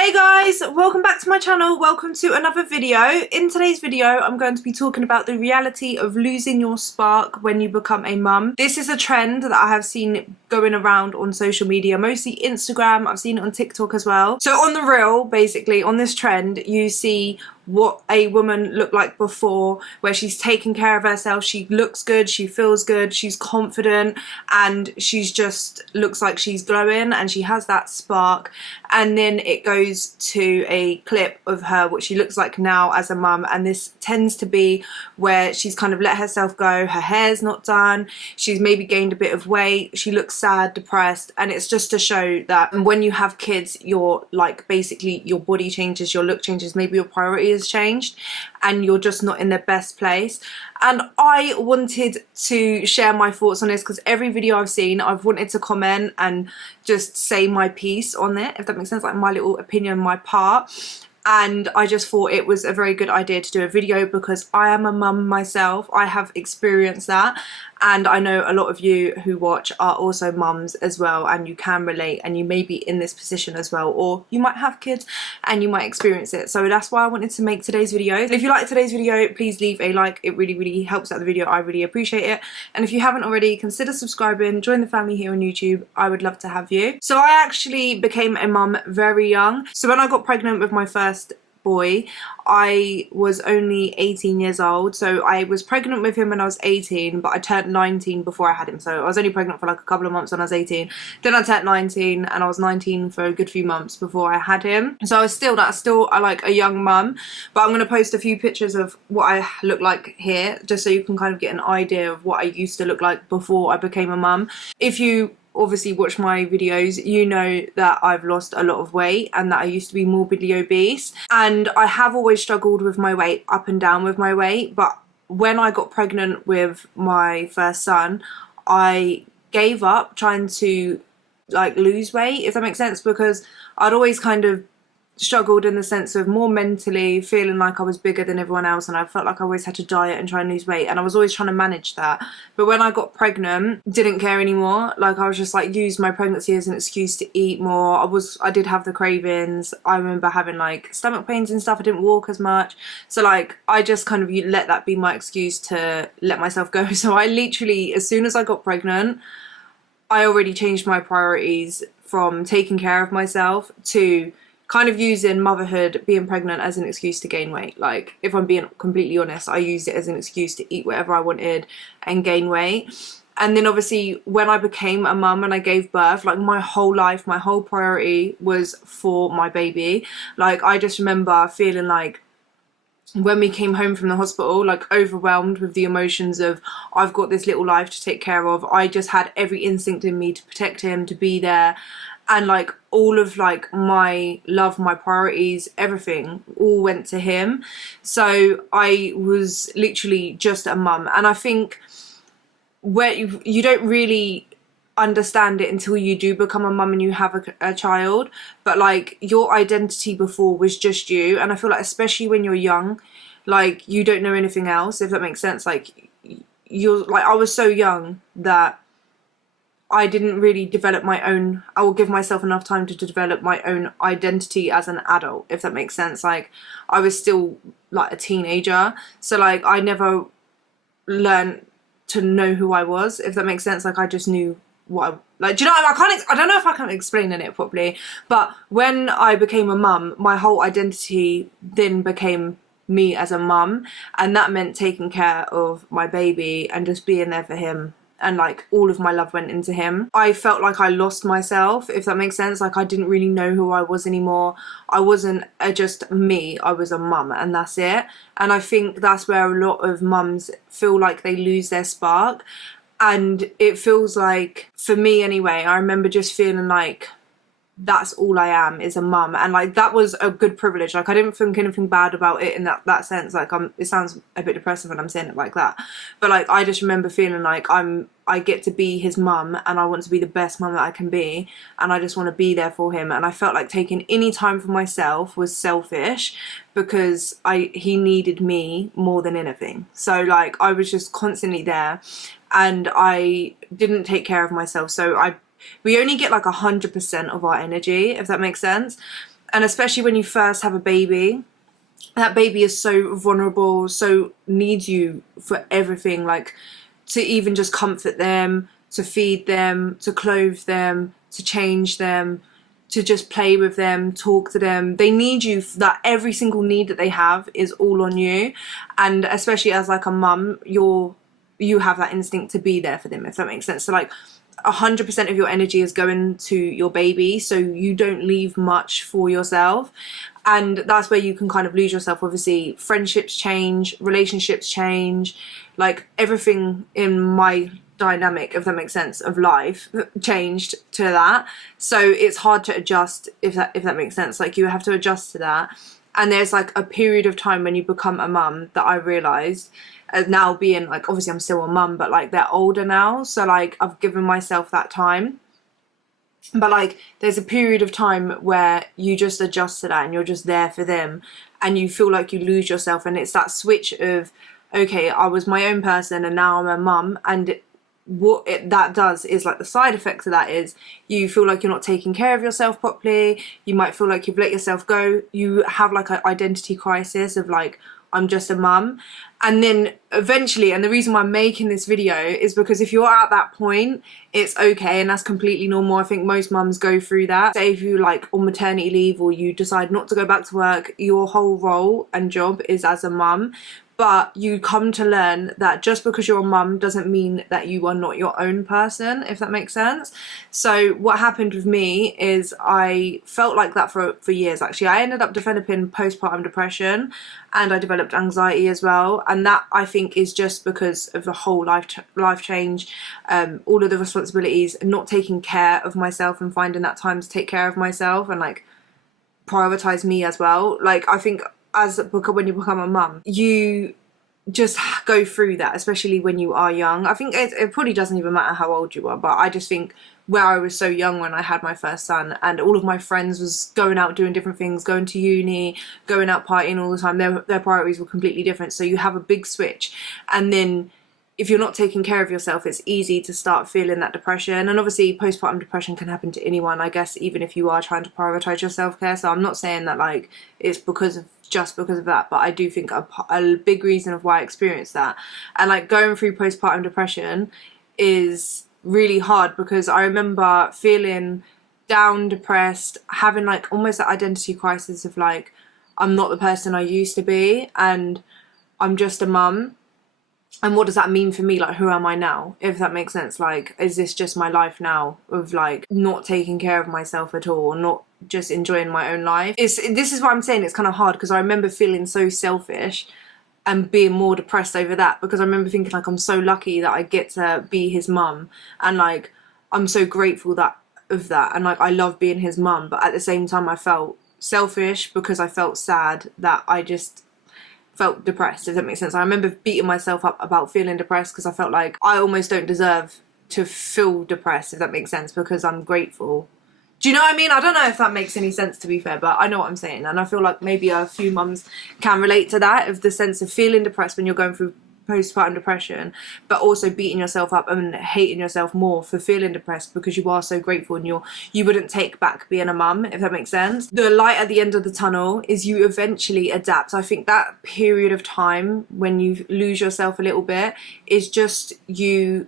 Hey guys, welcome back to my channel. Welcome to another video. In today's video, I'm going to be talking about the reality of losing your spark when you become a mum. This is a trend that I have seen going around on social media, mostly Instagram. I've seen it on TikTok as well. So on the reel, basically, on this trend, you see what a woman looked like before, where she's taking care of herself, she looks good, she feels good, she's confident, and she's just looks like she's glowing and she has that spark. And then it goes to a clip of her what she looks like now as a mum, and this tends to be where she's kind of let herself go, her hair's not done, she's maybe gained a bit of weight, she looks sad, depressed, and it's just to show that when you have kids, you're like, basically your body changes, your look changes, maybe your priority has changed and you're just not in the best place. And I wanted to share my thoughts on this because every video I've seen, I've wanted to comment and just say my piece on it, if that makes sense, like my little opinion, my part. And I just thought it was a very good idea to do a video because I am a mum myself. I have experienced that, and I know a lot of you who watch are also mums as well, and you can relate and you may be in this position as well, or you might have kids and you might experience it. So that's why I wanted to make today's video. If you like today's video, please leave a like. It really helps out the video. I really appreciate it. And if you haven't already, consider subscribing, join the family here on YouTube. I would love to have you. So I actually became a mum very young. So when I got pregnant with my first boy, I was only 18 years old. So I was pregnant with him when I was 18, but I turned 19 before I had him. So I was only pregnant for like a couple of months when I was 18. Then I turned 19 and I was 19 for a good few months before I had him. So I was still like a young mum. But I'm going to post a few pictures of what I look like here, just so you can kind of get an idea of what I used to look like before I became a mum. If you obviously watch my videos, you know that I've lost a lot of weight and that I used to be morbidly obese, and I have always struggled with my weight, up and down with my weight. But when I got pregnant with my first son, I gave up trying to like lose weight, if that makes sense, because I'd always kind of struggled in the sense of more mentally feeling like I was bigger than everyone else, and I felt like I always had to diet and try and lose weight, and I was always trying to manage that. But when I got pregnant, didn't care anymore. Like I was just like, used my pregnancy as an excuse to eat more. I did have the cravings. I remember having like stomach pains and stuff. I didn't walk as much, so like I just kind of let that be my excuse to let myself go. So I literally, as soon as I got pregnant, I already changed my priorities from taking care of myself to kind of using motherhood, being pregnant, as an excuse to gain weight. Like, if I'm being completely honest, I used it as an excuse to eat whatever I wanted and gain weight. And then obviously when I became a mum and I gave birth, like my whole life, my whole priority was for my baby. Like I just remember feeling like when we came home from the hospital, like overwhelmed with the emotions of, I've got this little life to take care of. I just had every instinct in me to protect him, to be there. And like all of like my love, my priorities, everything all went to him. So I was literally just a mum. And I think where you don't really understand it until you do become a mum and you have a child. But like your identity before was just you. And I feel like especially when you're young, like you don't know anything else, if that makes sense. Like you're like, I was so young that I didn't really develop my own, I will give myself enough time to develop my own identity as an adult, if that makes sense. Like I was still like a teenager, so like I never learned to know who I was, if that makes sense. Like I just knew what like, do you know, I don't know if I can explain it properly, but when I became a mum, my whole identity then became me as a mum, and that meant taking care of my baby and just being there for him. And like all of my love went into him. I felt like I lost myself, if that makes sense. Like I didn't really know who I was anymore. I wasn't just me, I was a mum, and that's it. And I think that's where a lot of mums feel like they lose their spark. And it feels like, for me anyway, I remember just feeling like that's all I am, is a mum. And like that was a good privilege. Like I didn't think anything bad about it in that sense. Like it sounds a bit depressive when I'm saying it like that, but like I just remember feeling like I get to be his mum, and I want to be the best mum that I can be, and I just want to be there for him. And I felt like taking any time for myself was selfish, because he needed me more than anything. So like I was just constantly there, and I didn't take care of myself. So we only get like 100% of our energy, if that makes sense. And especially when you first have a baby, that baby is so vulnerable, so needs you for everything, like to even just comfort them, to feed them, to clothe them, to change them, to just play with them, talk to them. They need you. That every single need that they have is all on you. And especially as like a mum, you have that instinct to be there for them, if that makes sense. So like 100% of your energy is going to your baby, so you don't leave much for yourself. And that's where you can kind of lose yourself. Obviously friendships change, relationships change, like everything in my dynamic, if that makes sense, of life changed to that. So it's hard to adjust, if that makes sense. Like you have to adjust to that. And there's like a period of time when you become a mum that I realised, now being like, obviously I'm still a mum, but like they're older now, so like I've given myself that time. But like there's a period of time where you just adjust to that and you're just there for them, and you feel like you lose yourself. And it's that switch of, okay, I was my own person and now I'm a mum. And that does is like the side effects of that is you feel like you're not taking care of yourself properly. You might feel like you've let yourself go. You have like an identity crisis of like, I'm just a mum. And then eventually, and the reason why I'm making this video is because if you're at that point, it's okay, and that's completely normal. I think most mums go through that. Say if you like on maternity leave or you decide not to go back to work, your whole role and job is as a mum. But you come to learn that just because you're a mum doesn't mean that you are not your own person, if that makes sense. So what happened with me is I felt like that for years, actually. I ended up developing postpartum depression, and I developed anxiety as well. And that, I think, is just because of the whole life change, all of the responsibilities, not taking care of myself and finding that time to take care of myself and like prioritize me as well. Like I think when you become a mum, you just go through that, especially when you are young. I think it probably doesn't even matter how old you are, but I just think where I was so young when I had my first son, and all of my friends was going out doing different things, going to uni, going out partying all the time, their priorities were completely different. So you have a big switch, and then if you're not taking care of yourself, it's easy to start feeling that depression. And obviously postpartum depression can happen to anyone, I guess, even if you are trying to prioritize your self-care. So I'm not saying that like it's just because of that, but I do think a big reason of why I experienced that. And like going through postpartum depression is really hard, because I remember feeling down, depressed, having like almost that identity crisis of like, I'm not the person I used to be, and I'm just a mum. And what does that mean for me? Like, who am I now? If that makes sense. Like, is this just my life now of like not taking care of myself at all, or not just enjoying my own life? This is what I'm saying. It's kind of hard, because I remember feeling so selfish and being more depressed over that, because I remember thinking like, I'm so lucky that I get to be his mum, and like I'm so grateful of that, and like I love being his mum. But at the same time I felt selfish because I felt sad that I just felt depressed, if that makes sense. I remember beating myself up about feeling depressed, because I felt like I almost don't deserve to feel depressed, if that makes sense, because I'm grateful. Do you know what I mean? I don't know if that makes any sense, to be fair, but I know what I'm saying. And I feel like maybe a few mums can relate to that, of the sense of feeling depressed when you're going through postpartum depression, but also beating yourself up and hating yourself more for feeling depressed, because you are so grateful and you wouldn't take back being a mum, if that makes sense. The light at the end of the tunnel is you eventually adapt. I think that period of time when you lose yourself a little bit is just you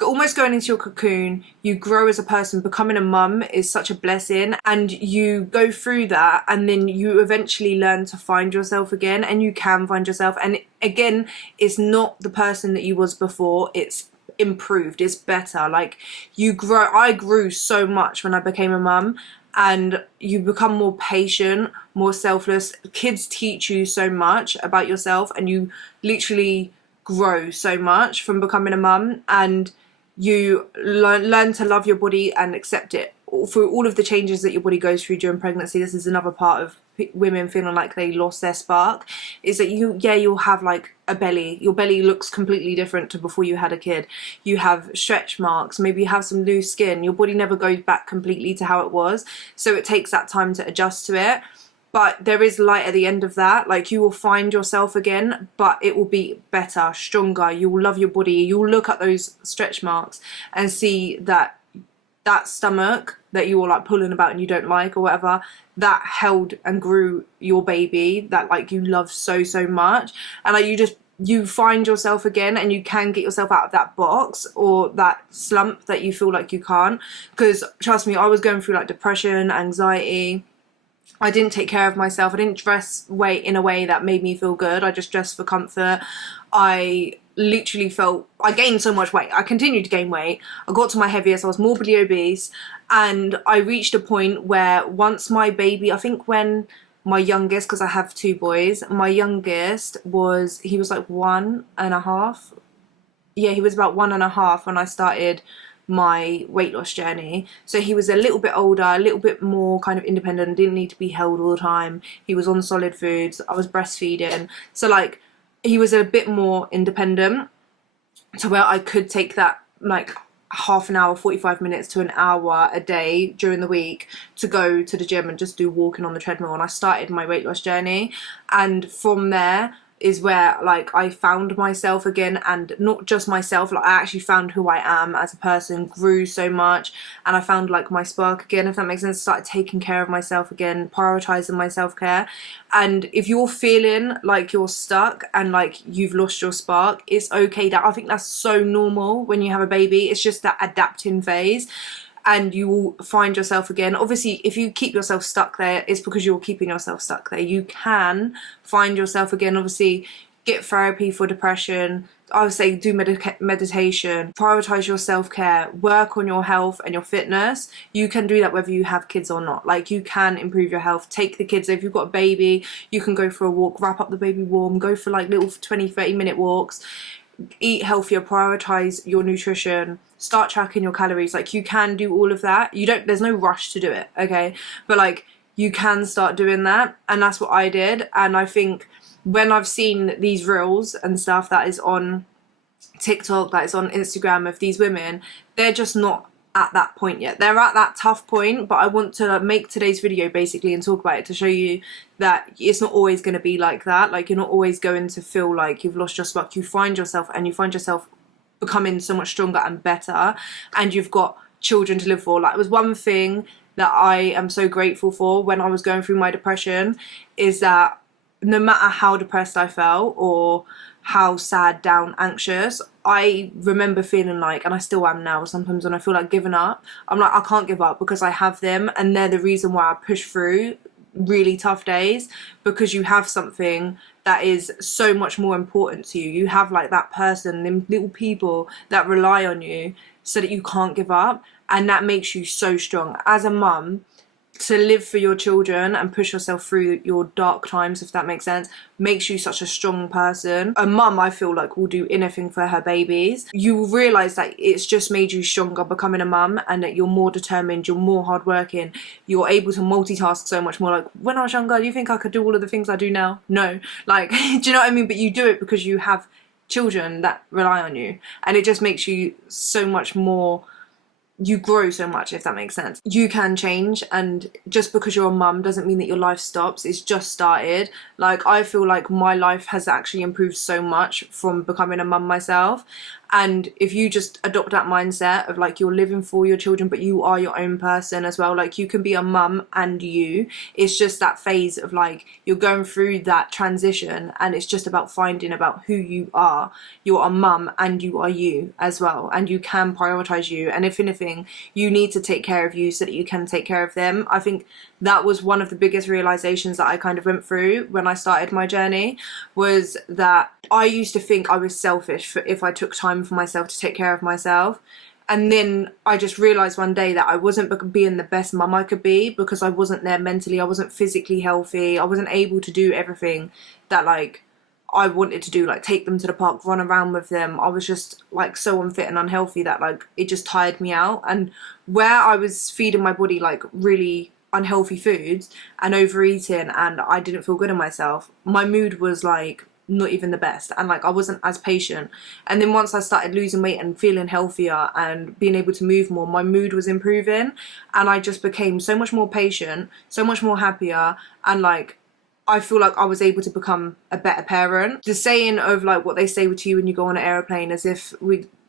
almost going into your cocoon. You grow as a person. Becoming a mum is such a blessing, and you go through that, and then you eventually learn to find yourself again, and you can find yourself. And again, it's not the person that you was before, it's improved, it's better. Like you grow. I grew so much when I became a mum, and you become more patient, more selfless. Kids teach you so much about yourself, and you literally grow so much from becoming a mum, and you learn to love your body and accept it through all of the changes that your body goes through during pregnancy. This is another part of women feeling like they lost their spark, is that you'll have like a belly. Your belly looks completely different to before you had a kid. You have stretch marks, maybe you have some loose skin. Your body never goes back completely to how it was, so it takes that time to adjust to it. But there is light at the end of that. Like you will find yourself again, but it will be better, stronger. You will love your body. You'll look at those stretch marks and see that that stomach that you were like pulling about and you don't like or whatever, that held and grew your baby that like you love so much. And like you find yourself again, and you can get yourself out of that box or that slump that you feel like you can't. Because trust me, I was going through like depression, anxiety. I didn't take care of myself. I didn't dress in a way that made me feel good. I just dressed for comfort. I literally felt, I gained so much weight. I continued to gain weight. I got to my heaviest. I was morbidly obese, and I reached a point where once my baby, I think when my youngest, because I have 2 boys, my youngest he was like 1.5. Yeah, he was about 1.5 when I started my weight loss journey. So he was a little bit older, a little bit more kind of independent, didn't need to be held all the time. He was on solid foods. I was breastfeeding. So like he was a bit more independent to where I could take that like half an hour, 45 minutes to an hour a day during the week to go to the gym and just do walking on the treadmill. And I started my weight loss journey, and from there is where like I found myself again, and not just myself, like I actually found who I am as a person, grew so much, and I found like my spark again, if that makes sense. Started taking care of myself again, prioritizing my self-care. And if you're feeling like you're stuck and like you've lost your spark, it's okay. That I think that's so normal when you have a baby. It's just that adapting phase, and you will find yourself again. Obviously, if you keep yourself stuck there, it's because you're keeping yourself stuck there. You can find yourself again. Obviously, get therapy for depression. I would say do meditation, prioritize your self-care, work on your health and your fitness. You can do that whether you have kids or not. Like, you can improve your health. Take the kids, if you've got a baby, you can go for a walk, wrap up the baby warm, go for like little 20-30 minute walks. Eat healthier, prioritize your nutrition, start tracking your calories. Like, you can do all of that. There's no rush to do it, okay? But like, you can start doing that, and that's what I did. And I think when I've seen these reels and stuff that is on TikTok, that is on Instagram of these women, they're just not at that point yet. They're at that tough point, but I want to make today's video basically and talk about it to show you that it's not always going to be like that. Like, you're not always going to feel like you've lost your spark. You find yourself, and you find yourself becoming so much stronger and better, and you've got children to live for. Like, it was one thing that I am so grateful for when I was going through my depression, is that no matter how depressed I felt or how sad, down, anxious, I remember feeling like, and I still am now, sometimes when I feel like giving up, I'm like, I can't give up, because I have them, and they're the reason why I push through really tough days, because you have something that is so much more important to you. You have like that person, them little people that rely on you so that you can't give up, and that makes you so strong. As a mum, to live for your children and push yourself through your dark times, if that makes sense, makes you such a strong person. A mum, I feel like, will do anything for her babies. You will realise that it's just made you stronger becoming a mum, and that you're more determined, you're more hardworking, you're able to multitask so much more. Like, when I was younger, do you think I could do all of the things I do now? No. Like, do you know what I mean? But you do it because you have children that rely on you, and it just makes you so much more, you grow so much, if that makes sense. You can change, and just because you're a mum doesn't mean that your life stops. It's just started. Like, I feel like my life has actually improved so much from becoming a mum myself. And if you just adopt that mindset of like, you're living for your children, but you are your own person as well. Like, you can be a mum and you. It's just that phase of like, you're going through that transition, and it's just about finding about who you are. You're a mum and you are you as well, and you can prioritize you. And if anything, you need to take care of you so that you can take care of them. I think that was one of the biggest realizations that I kind of went through when I started my journey, was that I used to think I was selfish if I took time for myself to take care of myself. And then I just realized one day that I wasn't being the best mum I could be, because I wasn't there mentally, I wasn't physically healthy, I wasn't able to do everything that like I wanted to do, like take them to the park, run around with them. I was just like so unfit and unhealthy that like it just tired me out. And where I was feeding my body like really unhealthy foods and overeating, and I didn't feel good in myself, my mood was like not even the best, and like I wasn't as patient. And then once I started losing weight and feeling healthier and being able to move more, my mood was improving, and I just became so much more patient, so much more happier, and like I feel like I was able to become a better parent. The saying of like what they say to you when you go on an airplane, as if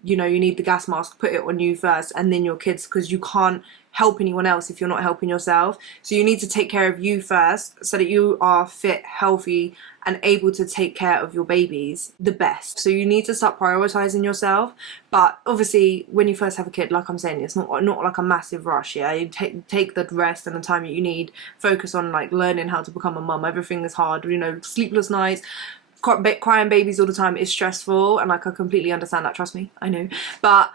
you know, you need the gas mask, put it on you first and then your kids, because you can't help anyone else if you're not helping yourself. So you need to take care of you first so that you are fit, healthy and able to take care of your babies the best. So you need to start prioritizing yourself. But obviously when you first have a kid, like I'm saying, it's not like a massive rush. Yeah, you take the rest and the time that you need, focus on like learning how to become a mum. Everything is hard, you know, sleepless nights, crying babies all the time is stressful, and like I completely understand that, trust me, I know. But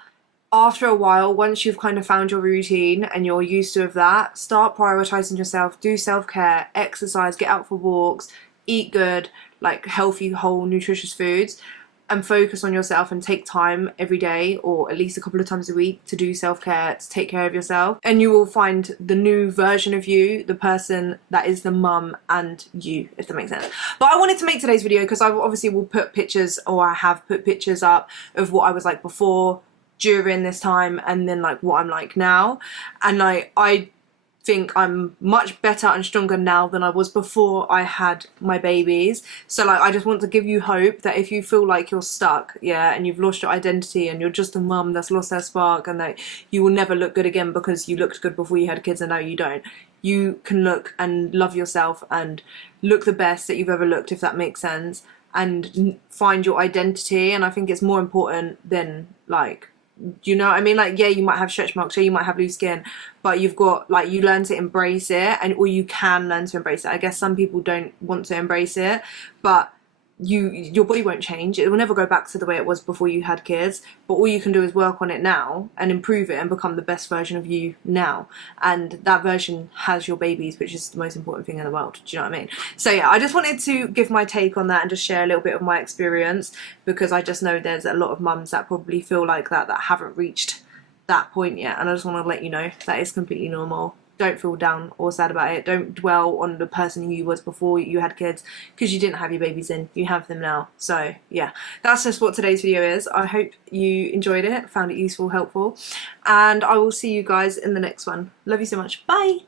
after a while, once you've kind of found your routine and you're used to that, start prioritizing yourself, do self-care, exercise, get out for walks, eat good, like healthy, whole, nutritious foods, and focus on yourself and take time every day or at least a couple of times a week to do self-care, to take care of yourself, and you will find the new version of you, the person that is the mum and you, if that makes sense. But I wanted to make today's video because I obviously will put pictures, or I have put pictures up of what I was like before, during this time, and then like what I'm like now. And like I think I'm much better and stronger now than I was before I had my babies. So like I just want to give you hope that if you feel like you're stuck, yeah, and you've lost your identity and you're just a mum that's lost their spark and that you will never look good again because you looked good before you had kids and now you don't, you can look and love yourself and look the best that you've ever looked, if that makes sense, and find your identity. And I think it's more important than like, you know what I mean, like yeah, you might have stretch marks, yeah, you might have loose skin, but you've got like, you learn to embrace it, and or you can learn to embrace it. I guess some people don't want to embrace it, but your body won't change. It will never go back to the way it was before you had kids, but all you can do is work on it now and improve it and become the best version of you now, and that version has your babies, which is the most important thing in the world. Do you know what I mean? So yeah, I just wanted to give my take on that and just share a little bit of my experience, because I just know there's a lot of mums that probably feel like that haven't reached that point yet, and I just want to let you know that is completely normal. Don't feel down or sad about it. Don't dwell on the person you was before you had kids, because you didn't have your babies then, you have them now. So yeah, that's just what today's video is. I hope you enjoyed it, found it useful, helpful, and I will see you guys in the next one. Love you so much. Bye.